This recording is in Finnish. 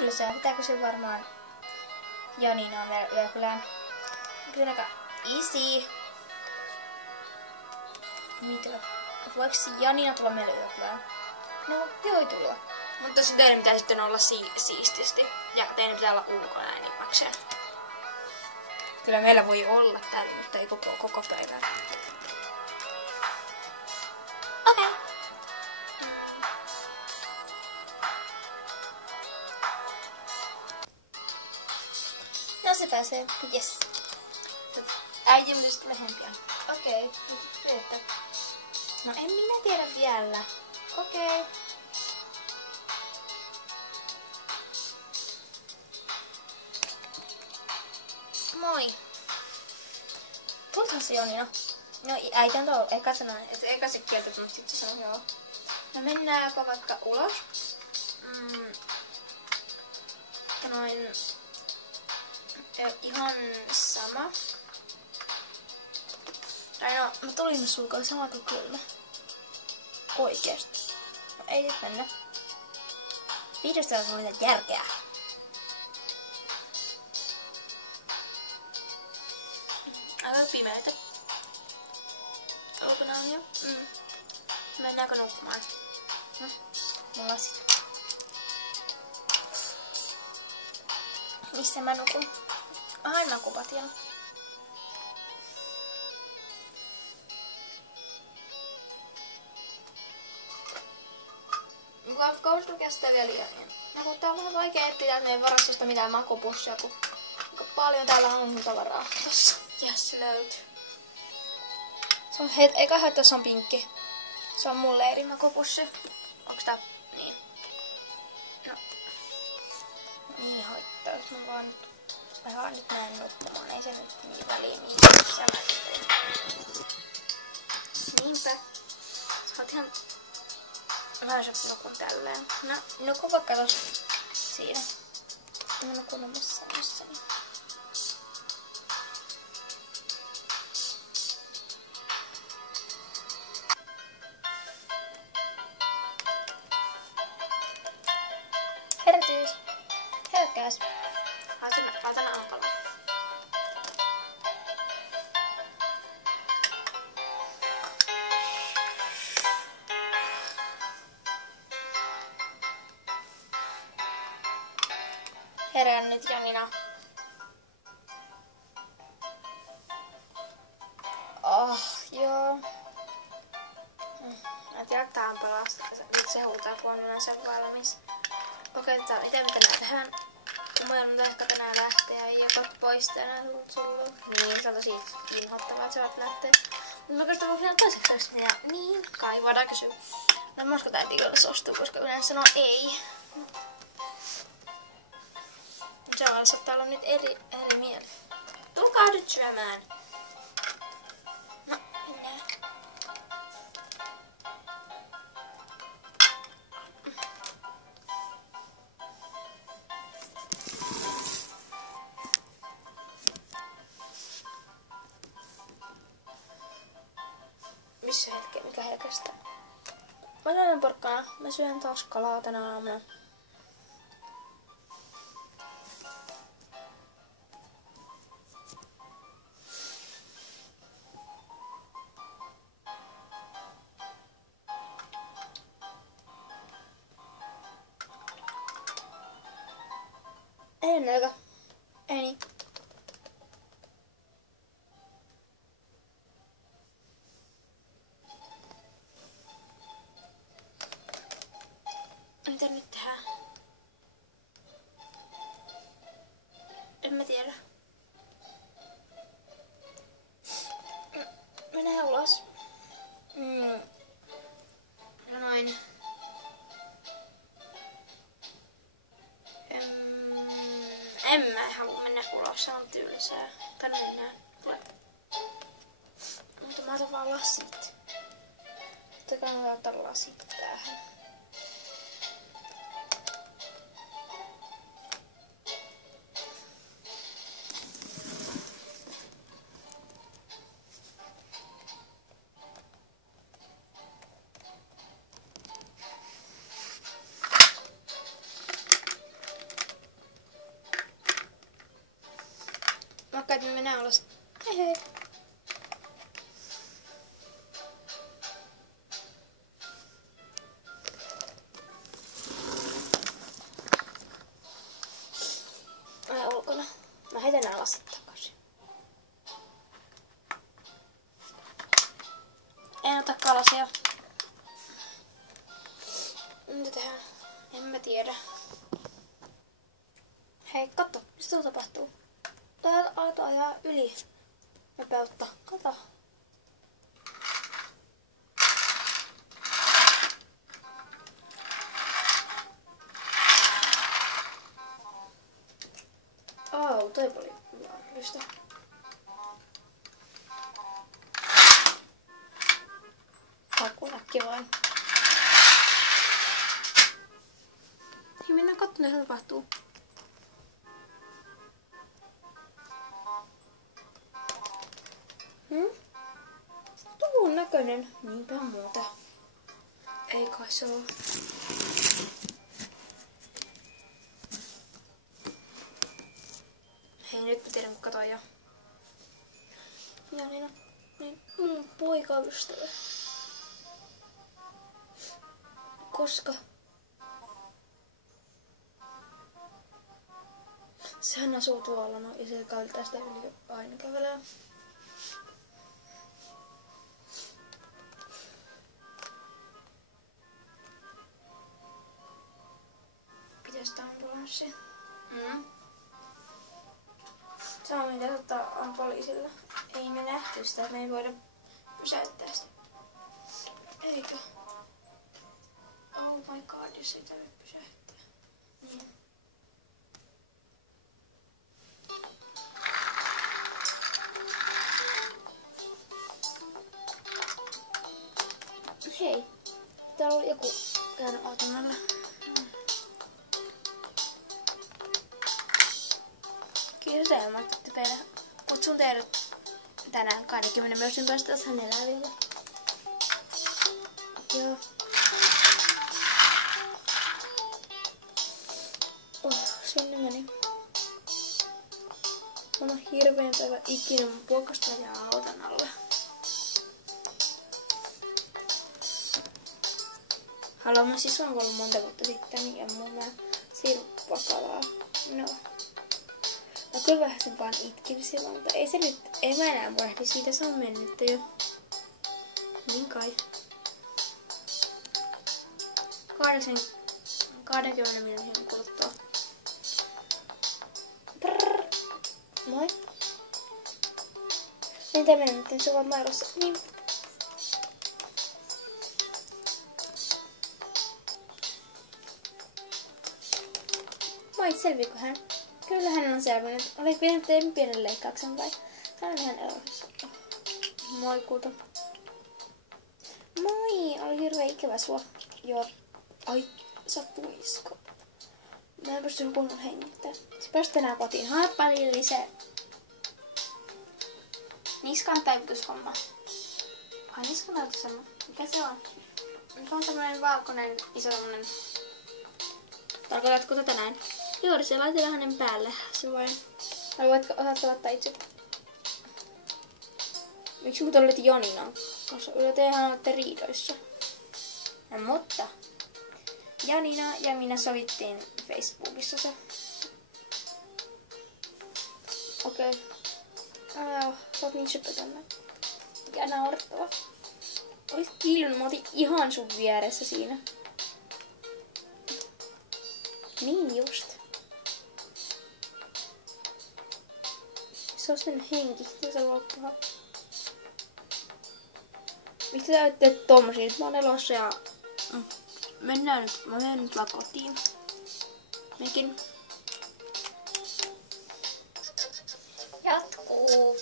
tylsää. Pitää kysyä varmaan Janinaan vielä yökylään. Kyllä aika easy. Mitä? Voiko Janina tulla meille yökylään? No, voi tulla. Mutta sitten teidän pitää sitten olla siististi. Ja teidän pitää olla ulkona enimmäkseen. Kyllä meillä voi olla täällä, mutta ei koko päivän. Okei. No se pääsee. Yes. Äiti pitäisi tulla pian. Okei. Että. No en minä tiedä vielä. Okei. Moi. Tultahan se Jonina. No äiti on tuolla. Eka sanoi, että eka se kieltä, mutta sitten se sanoi joo. No mennäänkö vaikka ulos? Noin. Ihan sama. Tai no, mä tulin sulkaan sama kuin kylmä. Oikeesti. No ei nyt mennä. Videosta on ollut järkeä. Aika pimeitä. Ulkona on jo. Mennäänkö nukkumaan? Mulla sit. Missä mä nukun? Aina kupatilla. Kaunis kestää vielä liian. No kun tää on vähän vaikea etsiä täältä meidän varastosta mitään makupussia, kun paljon täällä on tavaraa. Tossa. Yes, se löytyy. Se on eikä haittaa, se on pinkki. Se on mulle eri makupussi. Onks tää niin? No. Niin haittaa, jos mä vaan nyt vähän nyt näin nukkumaan. Ei se nyt niin väliin niin sä mä teen. Niinpä. Sä oot ihan... Mä nukun tälleen. No, nukun vaikka tossa siinä. Mä nukun omassa sängyssäni. Herätys! Herätkääs! Laitan aampala. Herään nyt Janina. Joo. Mä tiedän, tää on palasta. Nyt se huutaa, kun on yleensä valmis. Okei, mitä me tänään tehdään? Mä joudun ehkä tänään lähteä ja kot pois tänään sulla. Niin, se on tosi inhottavaa, että sä voit lähteä. Mutta mä katsotaan vielä toiseksi ja niin. Kai voidaan kysyä. No mä uskon, että äiti kyllä suostuu, koska yleensä sanoo ei. Se saattaa olla nyt eri mieli. Tulkaa nyt syömään. No, mennään. Missä hetkeä, mikä hetkestä? Mä syön porkkana. Mä syön taas kalaa tänä aamuna. Ei nälkä. Ei niin. Mitä nyt tehdään? En mä tiedä. Mennään ulos. No noin. En mä halua mennä ulos, se on tylsää. Tänne mennään. Tule. Mutta mä otan vaan lasit. Tekä mä ottaa lasit tähän. nyt mennään alas. Hei hei. Mä ulkona. Mä heitän nää lasit takaisin. En ota kalasia. Mitä tehdään? En mä tiedä. Hei, katso, mitä tuolla tapahtuu? Tää auto ajaa yli nopeutta. Kato. Toi oli lystä. Kakuläkki vain. Hei, mennään katsomaan, mitä tapahtuu. Tuun näköinen. Niinpä muuta. Ei kai se oo. Hei, nyt mä tiedän, kun katoin jo. Janina, niin mun poikaystävä. Koska? Sehän asuu tuolla, no, ja se käveltää sitä yli aina kävelee. Pitäis tää ambulanssi? Se on mitä on poliisilla. Ei me nähty sitä, että me ei voida pysäyttää sitä. Eikö? Oh my god, jos ei tarvitse pysäyttää. Niin. Hei, täällä oli joku käynyt auton alla. Kiitos Emma, että teille kutsun teidät tänään 20 minuutin päästä, jos hän elää vielä. Joo. Sinne meni. On hirveän päivä ikinä mun puokosta ja auton alle. Haluamme siis on ollut monta vuotta sitten ja mulla sirppakalaa. No. No kyllä vähän sen vaan itkin silloin, mutta ei se nyt, ei mä enää murehdi siitä, se on mennyttä jo. Niin kai. 20 minuutin kuluttua. Brrr. Moi. Entä mennä nyt, se on mailossa. Niin. Moi, selviikö hän? Kyllä hän on selvinnyt. Oliko pitänyt pienen leikkauksen vai? Tää on ihan elossa. Moi kulta. Moi, oli hirveän ikävä sua. Joo. Ai, sä puisko. Mä en pysty kunnon hengittää. Sä pääsit tänään kotiin. Harppaliin lisää. Niskan taivutushomma. Ai, niskan taivutushomma. Mikä se on? Se on tämmönen valkoinen, iso tämmönen. Tarkoitatko tätä näin? Joo, se laitetaan hänen päälle. Se vain. Osaatko laittaa itse? Miksi mut olet Janinan kanssa? Tehän olette riidoissa. No, mutta Janina ja minä sovittiin Facebookissa se. Okei. Sä oot niin sypätönä. Ja naurettava. Olis kiilunut, mä otin ihan sun vieressä siinä. Niin just. Se on sitten henki, se on paha. Miksi sä teet tommosia? Nyt mä oon elossa ja mä menen nyt vaan kotiin. Mekin. Jatkuu.